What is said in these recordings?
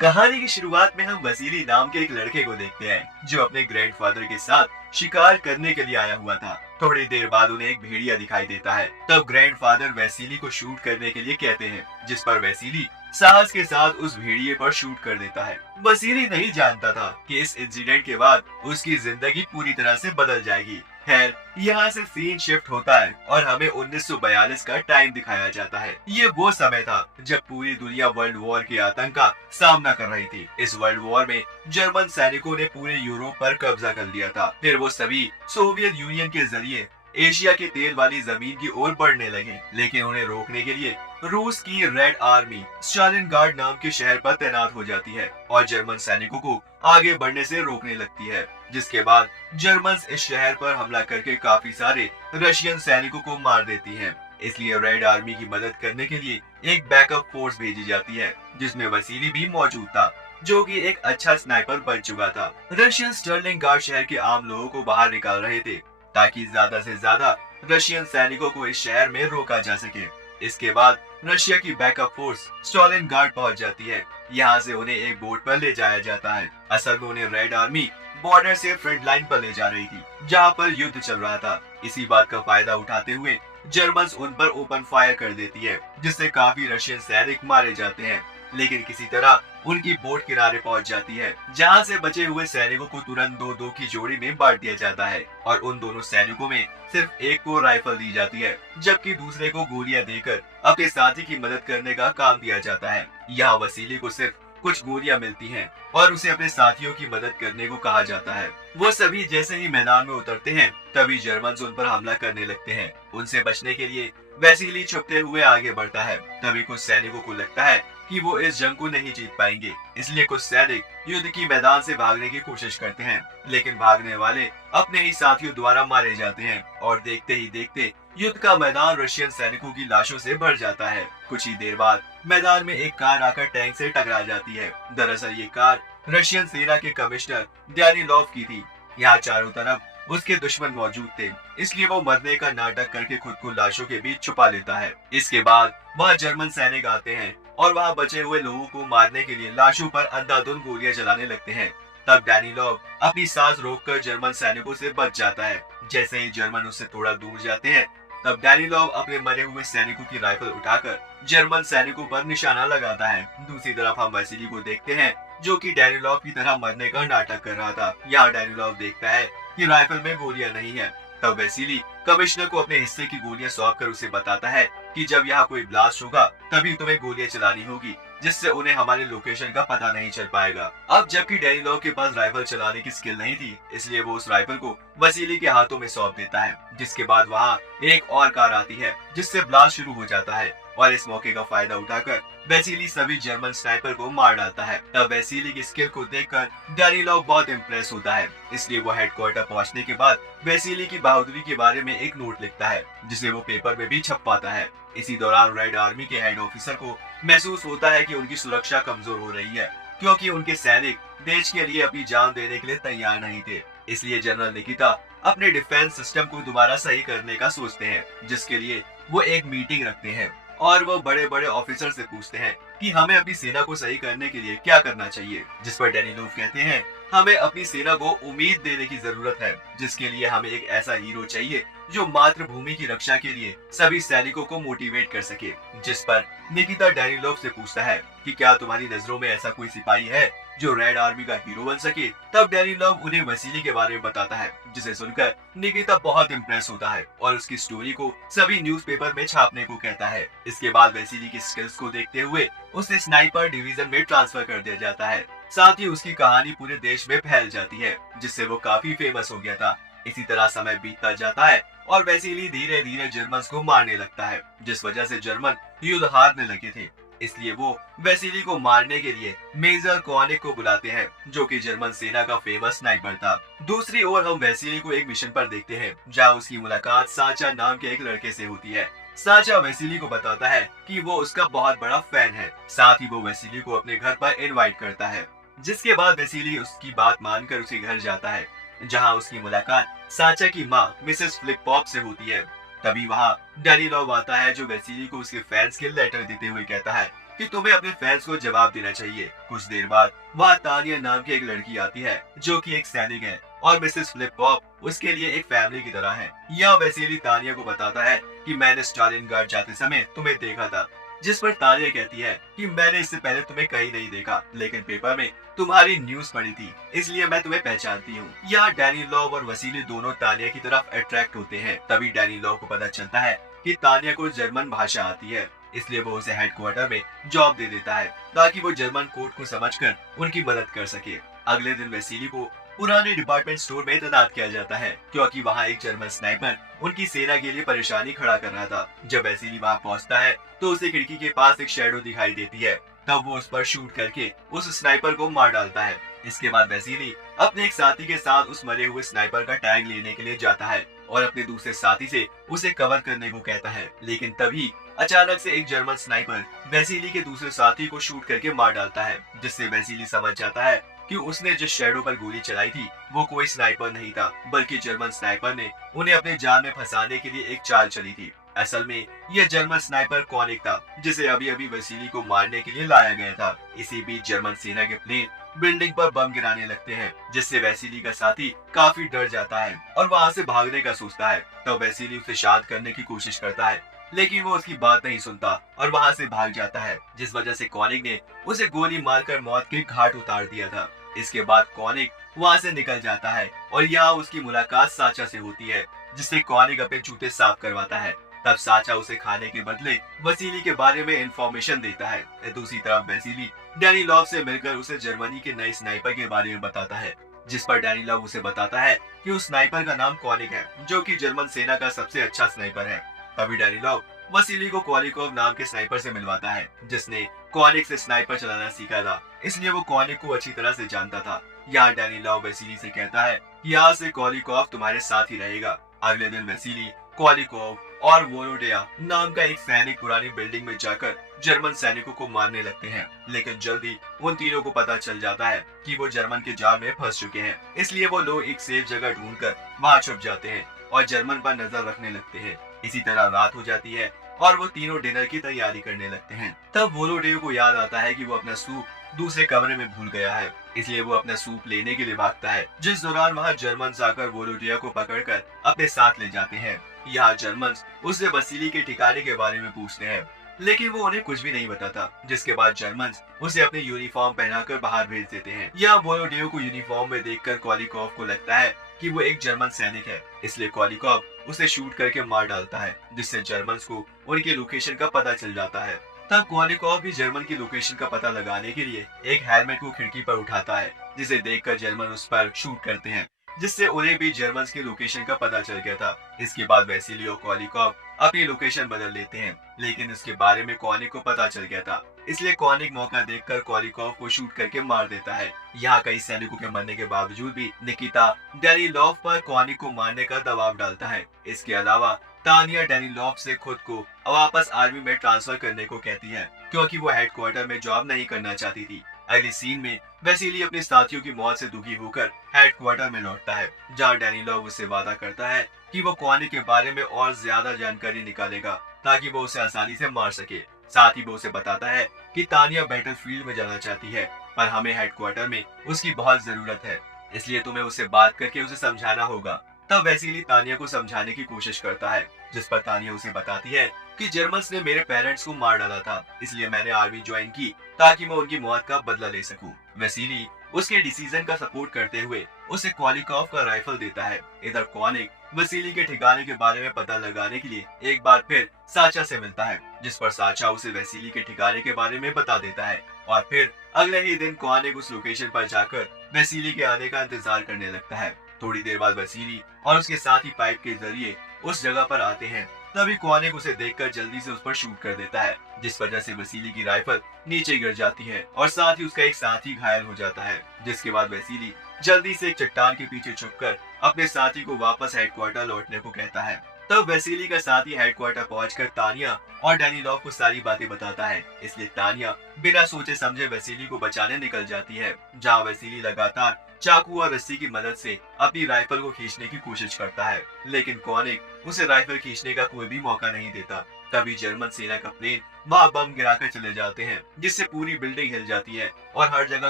कहानी की शुरुआत में हम वसीली नाम के एक लड़के को देखते हैं जो अपने ग्रैंडफादर के साथ शिकार करने के लिए आया हुआ था। थोड़ी देर बाद उन्हें एक भेड़िया दिखाई देता है। तब ग्रैंडफादर वसीली को शूट करने के लिए कहते हैं, जिस पर वसीली साहस के साथ उस भेड़िए पर शूट कर देता है। वसीली नहीं जानता था कि इस इंसिडेंट के बाद उसकी जिंदगी पूरी तरह से बदल जाएगी। खैर, यहाँ से सीन शिफ्ट होता है और हमें 1942 का टाइम दिखाया जाता है। ये वो समय था जब पूरी दुनिया वर्ल्ड वॉर के आतंक का सामना कर रही थी। इस वर्ल्ड वॉर में जर्मन सैनिकों ने पूरे यूरोप पर कब्जा कर लिया था। फिर वो सभी सोवियत यूनियन के जरिए एशिया के तेल वाली जमीन की ओर बढ़ने लगे, लेकिन उन्हें रोकने के लिए रूस की रेड आर्मी स्टालिनग्राड नाम के शहर पर तैनात हो जाती है और जर्मन सैनिकों को आगे बढ़ने से रोकने लगती है। जिसके बाद जर्मन इस शहर पर हमला करके काफी सारे रशियन सैनिकों को मार देती हैं। इसलिए रेड आर्मी की मदद करने के लिए एक बैकअप फोर्स भेजी जाती है, जिसमें वसीली भी मौजूद था, जो कि एक अच्छा स्नाइपर बन चुका था। रशियन स्टर्लिंगगार्ड शहर के आम लोगों को बाहर निकाल रहे थे ताकि ज्यादा से ज्यादा रशियन सैनिकों को इस शहर में रोका जा सके। इसके बाद रशिया की बैकअप फोर्स स्टालिनग्राड पहुंच जाती है। यहाँ से उन्हें एक बोट पर ले जाया जाता है। असल में उन्हें रेड आर्मी बॉर्डर से फ्रंट लाइन पर ले जा रही थी, जहाँ पर युद्ध चल रहा था। इसी बात का फायदा उठाते हुए जर्मन्स उन पर ओपन फायर कर देती है, जिससे काफी रशियन सैनिक मारे जाते हैं। लेकिन किसी तरह उनकी बोट किनारे पहुंच जाती है, जहां से बचे हुए सैनिकों को तुरंत दो दो की जोड़ी में बांट दिया जाता है और उन दोनों सैनिकों में सिर्फ एक को राइफल दी जाती है, जबकि दूसरे को गोलियां देकर अपने साथी की मदद करने का काम दिया जाता है। यहाँ वसीली को सिर्फ कुछ गोलियां मिलती हैं और उसे अपने साथियों की मदद करने को कहा जाता है। वो सभी जैसे ही मैदान में उतरते हैं, तभी जर्मन उन पर हमला करने लगते हैं। उनसे बचने के लिए वसीली छुपते हुए आगे बढ़ता है। तभी कुछ सैनिकों को लगता है कि वो इस जंग को नहीं जीत पाएंगे, इसलिए कुछ सैनिक युद्ध की मैदान से भागने की कोशिश करते हैं, लेकिन भागने वाले अपने ही साथियों द्वारा मारे जाते हैं और देखते ही देखते युद्ध का मैदान रशियन सैनिकों की लाशों से भर जाता है। कुछ ही देर बाद मैदान में एक कार आकर टैंक से टकरा जाती है। दरअसल ये कार रशियन सेना के कमिश्नर ड्यानिलोव की थी। यहाँ चारों तरफ उसके दुश्मन मौजूद थे, इसलिए वो मरने का नाटक करके खुद को लाशों के बीच छुपा लेता है। इसके बाद वह जर्मन सैनिक आते हैं और वहाँ बचे हुए लोगों को मारने के लिए लाशों पर अंधाधुंध गोलियां चलाने लगते हैं। तब डैनिलोव अपनी सांस रोककर जर्मन सैनिकों से बच जाता है। जैसे ही जर्मन उससे थोड़ा दूर जाते हैं, तब डैनिलोव अपने मरे हुए सैनिकों की राइफल उठाकर जर्मन सैनिकों पर निशाना लगाता है। दूसरी तरफ हम वसीली को देखते हैं, जो कि डैनिलोव की तरह मरने का नाटक कर रहा था। यहाँ डैनिलोव देखता है कि राइफल में गोलियां नहीं है। तब वसीली कमिश्नर को अपने हिस्से की गोलियां सौंप कर उसे बताता है कि जब यहाँ कोई ब्लास्ट होगा तभी तुम्हें गोलियां चलानी होगी, जिससे उन्हें हमारे लोकेशन का पता नहीं चल पाएगा। अब जबकि डैनिलोव के पास राइफल चलाने की स्किल नहीं थी, इसलिए वो उस राइफल को वसीली के हाथों में सौंप देता है। जिसके बाद वहाँ एक और कार आती है, जिससे ब्लास्ट शुरू हो जाता है और इस मौके का फायदा उठाकर वसीली सभी जर्मन स्नाइपर को मार डालता है। तब वसीली की स्किल को देखकर डैनिलोव बहुत इम्प्रेस होता है, इसलिए वो हेडक्वार्टर पहुंचने के बाद वसीली की बहादुरी के बारे में एक नोट लिखता है, जिसे वो पेपर में भी छपवाता है। इसी दौरान रेड आर्मी के हेड ऑफिसर को महसूस होता है कि उनकी सुरक्षा कमजोर हो रही है, क्योंकि उनके सैनिक देश के लिए अपनी जान देने के लिए तैयार नहीं थे। इसलिए जनरल निकिता अपने डिफेंस सिस्टम को दोबारा सही करने का सोचते हैं, जिसके लिए वो एक मीटिंग रखते हैं और वो बड़े बड़े ऑफिसर से पूछते हैं कि हमें अपनी सेना को सही करने के लिए क्या करना चाहिए। जिस पर डैनिलोव कहते हैं, हमें अपनी सेना को उम्मीद देने की जरूरत है, जिसके लिए हमें एक ऐसा हीरो चाहिए जो मातृभूमि की रक्षा के लिए सभी सैनिकों को मोटिवेट कर सके। जिस पर निकिता डैनिलोव से पूछता है कि क्या तुम्हारी नजरों में ऐसा कोई सिपाही है जो रेड आर्मी का हीरो बन सके। तब डैनिलोव उन्हें वसीली के बारे में बताता है, जिसे सुनकर निकिता बहुत इम्प्रेस होता है और उसकी स्टोरी को सभी न्यूज़पेपर में छापने को कहता है। इसके बाद वसीली की स्किल्स को देखते हुए उसे स्नाइपर डिवीजन में ट्रांसफर कर दिया जाता है। साथ ही उसकी कहानी पूरे देश में फैल जाती है, जिससे वो काफी फेमस हो गया था। इसी तरह समय बीतता जाता है और वसीली धीरे धीरे जर्मन को मारने लगता है, जिस वजह से जर्मन युद्ध हारने लगे थे। इसलिए वो वसीली को मारने के लिए मेजर कोनिक को बुलाते हैं, जो कि जर्मन सेना का फेमस स्नाइपर था। दूसरी ओर हम वसीली को एक मिशन पर देखते हैं, जहां उसकी मुलाकात साचा नाम के एक लड़के से होती है। साचा वसीली को बताता है कि वो उसका बहुत बड़ा फैन है। साथ ही वो वसीली को अपने घर पर इनवाइट करता है, जिसके बाद वसीली उसकी बात मानकर उसके घर जाता है, जहां उसकी मुलाकात साचा की माँ मिसेस फ्लिप-पॉप से होती है। तभी वहाँ डैनिलोव आता है, जो वसीली को उसके फैंस के लेटर देते हुए कहता है कि तुम्हें अपने फैंस को जवाब देना चाहिए। कुछ देर बाद वहाँ तानिया नाम की एक लड़की आती है जो कि एक सैनिक है और मिसेस फ्लिप पॉप उसके लिए एक फैमिली की तरह है। यह वैसीली तानिया को बताता है कि मैंने स्टालिनग्राड जाते समय तुम्हें देखा था, जिस पर तानिया कहती है कि मैंने इससे पहले तुम्हें कहीं नहीं देखा, लेकिन पेपर में तुम्हारी न्यूज पढ़ी थी, इसलिए मैं तुम्हें पहचानती हूँ। यहाँ डैनी लॉव और वसीली दोनों तानिया की तरफ अट्रैक्ट होते हैं। तभी डैनी लॉव को पता चलता है कि तानिया को जर्मन भाषा आती है, इसलिए वो उसे हेडक्वार्टर में जॉब दे देता है ताकि वो जर्मन कोड को समझकर उनकी मदद कर सके। अगले दिन वसीली को पुराने डिपार्टमेंट स्टोर में तैनात किया जाता है क्योंकि वहाँ एक जर्मन स्नाइपर उनकी सेना के लिए परेशानी खड़ा कर रहा था। जब वसीली वहाँ पहुँचता है तो उसे खिड़की के पास एक शैडो दिखाई देती है, तब वो उस पर शूट करके उस स्नाइपर को मार डालता है। इसके बाद वसीली अपने एक साथी के साथ उस मरे हुए स्नाइपर का टैग लेने के लिए जाता है और अपने दूसरे साथी से उसे कवर करने को कहता है, लेकिन तभी अचानक से एक जर्मन स्नाइपर वसीली के दूसरे साथी को शूट करके मार डालता है, जिससे वसीली समझ जाता है कि उसने जिस शैडो पर गोली चलाई थी वो कोई स्नाइपर नहीं था, बल्कि जर्मन स्नाइपर ने उन्हें अपने जाल में फंसाने के लिए एक चाल चली थी। असल में यह जर्मन स्नाइपर कॉनिक था, जिसे अभी अभी वसीली को मारने के लिए लाया गया था। इसी बीच जर्मन सेना के प्लेन बिल्डिंग पर बम गिराने लगते हैं, जिससे वसीली का साथी काफी डर जाता है और वहाँ से भागने का सोचता है। तो वसीली उसे शांत करने की कोशिश करता है, लेकिन वो उसकी बात नहीं सुनता और वहाँ से भाग जाता है, जिस वजह से कॉनिक ने उसे गोली मारकर मौत के घाट उतार दिया था। इसके बाद कॉनिक वहाँ से निकल जाता है और यहाँ उसकी मुलाकात साचा से होती है, जिससे कॉनिक अपने जूते साफ करवाता है। तब साचा उसे खाने के बदले वसीली के बारे में इंफॉर्मेशन देता है। दूसरी तरफ वसीली डैनी लॉव से मिलकर उसे जर्मनी के नए स्नाइपर के बारे में बताता है, जिस पर डैनी लॉव उसे बताता है कि उस स्नाइपर का नाम कॉनिक है, जो कि जर्मन सेना का सबसे अच्छा स्नाइपर है। तभी डैनी लॉव वसीली को कॉनिकोव नाम के स्नाइपर से मिलवाता है, जिसने कॉनिक से स्नाइपर चलाना सीखा था, इसलिए वो कॉनिक को अच्छी तरह से जानता था। यहाँ डैनी लॉव वसीली से कहता है कि यहाँ से कॉनिकोव तुम्हारे साथ ही रहेगा। अगले दिन वसीली, कॉनिकोव और वोलोडिया नाम का एक सैनिक पुरानी बिल्डिंग में जाकर जर्मन सैनिकों को मारने लगते हैं, लेकिन जल्दी उन तीनों को पता चल जाता है कि वो जर्मन के जाल में फंस चुके हैं। इसलिए वो लोग एक सेफ जगह ढूंढकर वहाँ छुप जाते हैं और जर्मन पर नजर रखने लगते हैं। इसी तरह रात हो जाती है और वो तीनों डिनर की तैयारी करने लगते हैं। तब वोलोडियो को याद आता है कि वो अपना सूप दूसरे कमरे में भूल गया है, इसलिए वो अपना सूप लेने के लिए भागता है, जिस दौरान वहाँ जर्मन आकर वोलोडियो को पकड़कर अपने साथ ले जाते हैं। यहाँ जर्मन उससे वसीली के ठिकाने के बारे में पूछते हैं, लेकिन वो उन्हें कुछ भी नहीं बताता, जिसके बाद जर्मन उसे अपनी यूनिफॉर्म पहनाकर बाहर भेज देते हैं। यहाँ वोलोडियो को यूनिफॉर्म में देखकर कॉनिकोव को लगता है कि वो एक जर्मन सैनिक है, इसलिए कॉनिकोव उसे शूट करके मार डालता है, जिससे जर्मन्स को उनकी लोकेशन का पता चल जाता है। तब कॉनिकोव भी जर्मन की लोकेशन का पता लगाने के लिए एक हेलमेट को खिड़की पर उठाता है, जिसे देखकर जर्मन उस पर शूट करते हैं, जिससे उन्हें भी जर्मन की लोकेशन का पता चल गया था। इसके बाद वसीली और कॉनिकोव अपनी लोकेशन बदल लेते हैं, लेकिन इसके बारे में कॉनिक को पता चल गया था, इसलिए कॉनिक मौका देखकर कॉनिकोव को शूट करके मार देता है। यहाँ कई सैनिकों के मरने के बावजूद भी निकिता डैनी लॉव पर कॉनिक को मारने का दबाव डालता है। इसके अलावा तानिया डैनी लॉव से खुद को वापस आर्मी में ट्रांसफर करने को कहती है, क्योंकि वो हेडक्वार्टर में जॉब नहीं करना चाहती थी। अगली सीन में वसीली अपने साथियों की मौत से दुखी होकर हेडक्वार्टर में लौटता है, जहाँ डैनी लॉव उससे वादा करता है कि वो कॉनिक के बारे में और ज्यादा जानकारी निकालेगा ताकि वो उसे आसानी से मार सके। साथ ही वो उसे बताता है कि तानिया बैटलफील्ड में जाना चाहती है, पर हमें हेडक्वार्टर में उसकी बहुत जरूरत है, इसलिए तुम्हें उससे बात करके उसे समझाना होगा। तब वसीली तानिया को समझाने की कोशिश करता है, जिस पर तानिया उसे बताती है कि जर्मन्स ने मेरे पेरेंट्स को मार डाला था, इसलिए मैंने आर्मी ज्वाइन की ताकि मैं उनकी मौत का बदला ले सकूं। वसीली उसके डिसीजन का सपोर्ट करते हुए उसे कॉनिकोव का राइफल देता है। इधर कॉनिक वसीली के ठिकाने के बारे में पता लगाने के लिए एक बार फिर साचा से मिलता है, जिस पर साचा उसे वसीली के ठिकाने के बारे में बता देता है और फिर अगले ही दिन कॉनिक उस लोकेशन पर जाकर वसीली के आने का इंतजार करने लगता है। थोड़ी देर बाद वसीली और उसके साथी पाइप के जरिए उस जगह पर आते हैं। तभी कॉनिक उसे देखकर जल्दी से उस पर शूट कर देता है, जिस वजह से वसीली की राइफल नीचे गिर जाती है और साथ ही उसका एक साथी घायल हो जाता है। जिसके बाद वसीली जल्दी से एक चट्टान के पीछे छुपकर अपने साथी को वापस हेडक्वार्टर लौटने को कहता है। तब वसीली का साथी हेडक्वार्टर पहुंचकर तानिया और डैनी लॉव को सारी बातें बताता है, इसलिए तानिया बिना सोचे समझे वसीली को बचाने निकल जाती है, जहाँ वसीली लगातार चाकू और रस्सी की मदद से अपनी राइफल को खींचने की कोशिश करता है, लेकिन कॉनिक उसे राइफल खींचने का कोई भी मौका नहीं देता। तभी जर्मन सेना का प्लेन वहां बम गिराकर चले जाते हैं, जिससे पूरी बिल्डिंग हिल जाती है और हर जगह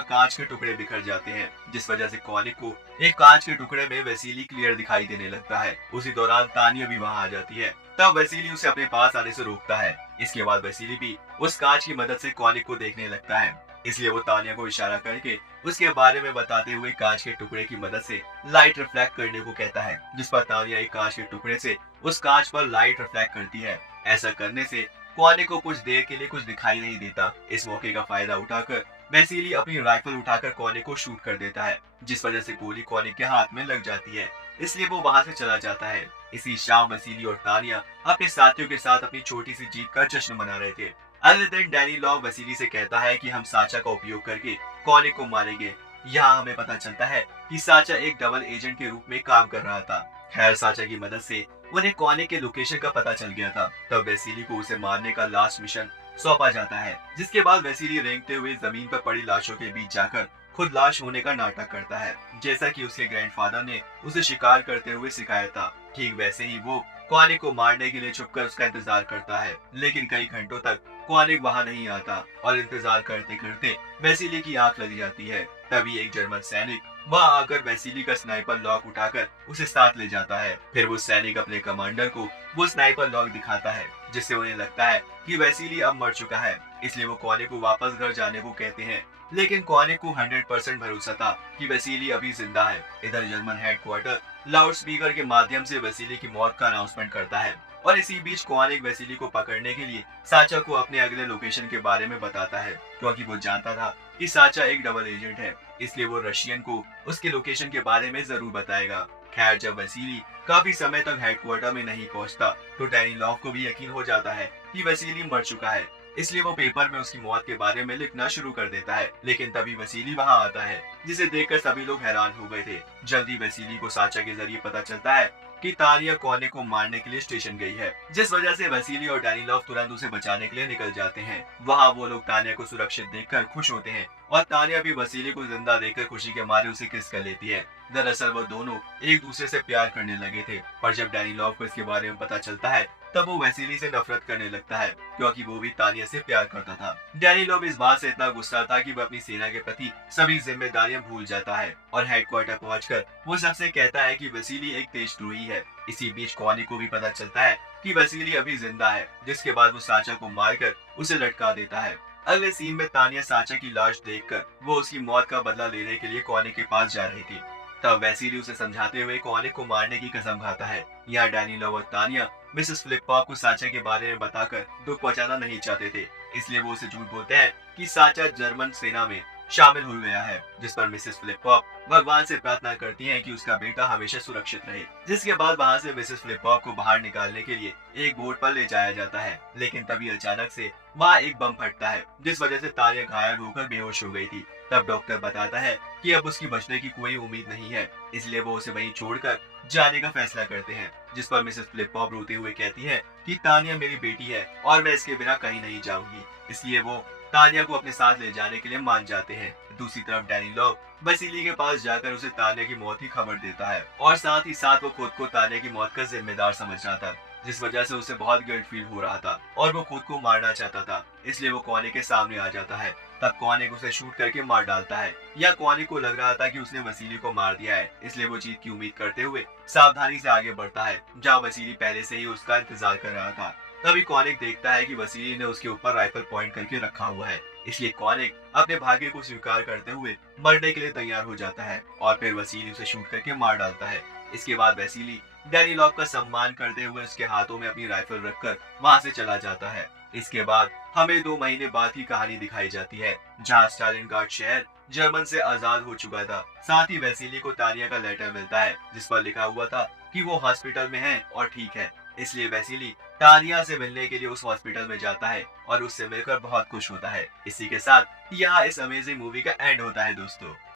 कांच के टुकड़े बिखर जाते हैं, जिस वजह से कॉनिक को एक कांच के टुकड़े में वेसिली क्लियर दिखाई देने लगता है। उसी दौरान तानिया भी वहां आ जाती है। तब वेसिली उसे अपने पास आने से रोकता है। इसके बाद वेसिली भी उस कांच की मदद से कॉनिक को देखने लगता है। इसलिए वो तानिया को इशारा करके उसके बारे में बताते हुए कांच के टुकड़े की मदद से लाइट रिफ्लेक्ट करने को कहता है, जिस पर तानिया एक कांच के टुकड़े से उस कांच पर लाइट रिफ्लेक्ट करती है। ऐसा करने से कॉनिक को कुछ देर के लिए कुछ दिखाई नहीं देता। इस मौके का फायदा उठाकर वेसिली अपनी राइफल उठाकर कॉनिक को शूट कर देता है, जिस वजह से गोली कॉनिक के हाथ में लग जाती है। इसलिए वो वहां से चला जाता है। इसी शाम वेसिली और तानिया अपने साथियों के साथ अपनी छोटी सी जीत का जश्न मना रहे थे। अगले दिन डैनी लॉव वेसिली से कहता है कि हम साचा का उपयोग करके कॉनिक को मारेंगे। यहाँ हमें पता चलता है कि साचा एक डबल एजेंट के रूप में काम कर रहा था। खैर, साचा की मदद से उन्हें कॉनिक के लोकेशन का पता चल गया था। तब वेसिली को उसे मारने का लास्ट मिशन सौंपा जाता है, जिसके बाद वेसिली रेंगते हुए जमीन पर पड़ी लाशों के बीच जाकर खुद लाश होने का नाटक करता है, जैसा कि उसके ग्रैंडफादर ने उसे शिकार करते हुए सिखाया था। ठीक वैसे ही वो कॉनिक को मारने के लिए छुपकर उसका इंतजार करता है, लेकिन कई घंटों तक कॉनिक वहां नहीं आता और इंतजार करते करते वेसिली की आंख लग जाती है। तभी एक जर्मन सैनिक वहां आकर वेसिली का स्नाइपर लॉक उठाकर उसे साथ ले जाता है। फिर वो सैनिक अपने कमांडर को वो स्नाइपर लॉक दिखाता है, जिससे उन्हें लगता है कि वेसिली अब मर चुका है। इसलिए वो कॉनिक को वापस घर जाने को कहते हैं, लेकिन कॉनिक को 100% भरोसा था कि वेसिली अभी जिंदा है। इधर जर्मन हेडक्वार्टर लाउड स्पीकर के माध्यम से वेसिली की मौत का अनाउंसमेंट करता है और इसी बीच कॉनिक वेसिली को पकड़ने के लिए साचा को अपने अगले लोकेशन के बारे में बताता है, क्योंकि वो जानता था कि साचा एक डबल एजेंट है। इसलिए वो रशियन को उसके लोकेशन के बारे में जरूर बताएगा। खैर, जब वेसिली काफी समय तक हेडक्वार्टर में नहीं पहुंचता तो डैनी लॉव को भी यकीन हो जाता है कि वेसिली मर चुका है। इसलिए वो पेपर में उसकी मौत के बारे में लिखना शुरू कर देता है। लेकिन तभी वेसिली वहां आता है, जिसे देखकर सभी लोग हैरान हो गए थे। जल्दी वेसिली को साचा के जरिए पता चलता है कि तानिया कॉनिक को मारने के लिए स्टेशन गई है, जिस वजह से वेसिली और डैनिलोव तुरंत उसे बचाने के लिए निकल जाते हैं। वहाँ वो लोग तानिया को सुरक्षित देखकर खुश होते हैं और तानिया भी वेसिली को जिंदा देखकर खुशी के मारे उसे किस कर लेती है। दरअसल वो दोनों एक दूसरे से प्यार करने लगे थे, पर जब डैनिलोव को इसके बारे में पता चलता है तब वो वेसिली से नफरत करने लगता है, क्योंकि वो भी तानिया से प्यार करता था। डैनिलोव इस बात से इतना गुस्सा था कि वो अपनी सेना के प्रति सभी जिम्मेदारियां भूल जाता है और हेडक्वार्टर पहुंचकर वो सबसे कहता है कि वेसिली एक देशद्रोही है। इसी बीच कॉनिक को भी पता चलता है कि वेसिली अभी जिंदा है, जिसके बाद वो साचा को मारकर उसे लटका देता है। अगले सीन में तानिया साचा की लाश देखकर वो उसकी मौत का बदला लेने के लिए कॉनिक के पास जा रही थी। तब वेसिली उसे समझाते हुए कॉनिक को मारने की कसम खाता है। यहाँ डैनिलोव और तानिया मिसेस फ्लिप-फ्लॉप को साचा के बारे में बताकर दुख पहुंचाना नहीं चाहते थे, इसलिए वो उसे झूठ बोलते हैं कि साचा जर्मन सेना में शामिल हो गया है, जिस पर मिसेस फ्लिप-फ्लॉप भगवान से प्रार्थना करती हैं कि उसका बेटा हमेशा सुरक्षित रहे। जिसके बाद वहां से मिसेस फ्लिप-फ्लॉप को बाहर निकालने के लिए एक बोट पर ले जाया जाता है, लेकिन तभी अचानक से वहाँ एक बम फटता है, जिस वजह से तानिया घायल होकर बेहोश हो गई थी। तब डॉक्टर बताता है कि अब उसकी बचने की कोई उम्मीद नहीं है, इसलिए वो उसे वहीं छोड़कर जाने का फैसला करते हैं। जिस पर मिसेस फ्लिप-फ्लॉप रोते हुए कहती है कि तानिया मेरी बेटी है और मैं इसके बिना कहीं नहीं जाऊंगी, इसलिए वो तानिया को अपने साथ ले जाने के लिए मान जाते हैं। दूसरी तरफ डैनिलोव वेसिली के पास जाकर उसे तानिया की मौत की खबर देता है और साथ ही साथ वो खुद को तानिया की मौत का जिम्मेदार समझ रहा था, जिस वजह से उसे बहुत गिल्ट फील हो रहा था और वो खुद को मारना चाहता था। इसलिए वो कॉनिक के सामने आ जाता है। तब कॉनिक उसे शूट करके मार डालता है। या कॉनिक को लग रहा था कि उसने वेसिली को मार दिया है, इसलिए वो जीत की उम्मीद करते हुए सावधानी से आगे बढ़ता है, जहाँ वेसिली पहले से ही उसका इंतजार कर रहा था। तभी कॉनिक देखता है कि वेसिली ने उसके ऊपर राइफल पॉइंट करके रखा हुआ है, इसलिए कॉनिक अपने भाग्य को स्वीकार करते हुए मरने के लिए तैयार हो जाता है और फिर वेसिली उसे शूट करके मार डालता है। इसके बाद वेसिली डैनिलोव का सम्मान करते हुए उसके हाथों में अपनी राइफल रखकर वहां से चला जाता है। इसके बाद हमें 2 महीने बाद की कहानी दिखाई जाती है, जहाँ स्टालिनग्राड शहर जर्मन से आजाद हो चुका था। साथ ही वेसिली को तानिया का लेटर मिलता है, जिस पर लिखा हुआ था कि वो हॉस्पिटल में है और ठीक है। इसलिए वेसिली तानिया से मिलने के लिए उस हॉस्पिटल में जाता है और उससे मिलकर बहुत खुश होता है। इसी के साथ यहाँ इस अमेजिंग मूवी का एंड होता है दोस्तों।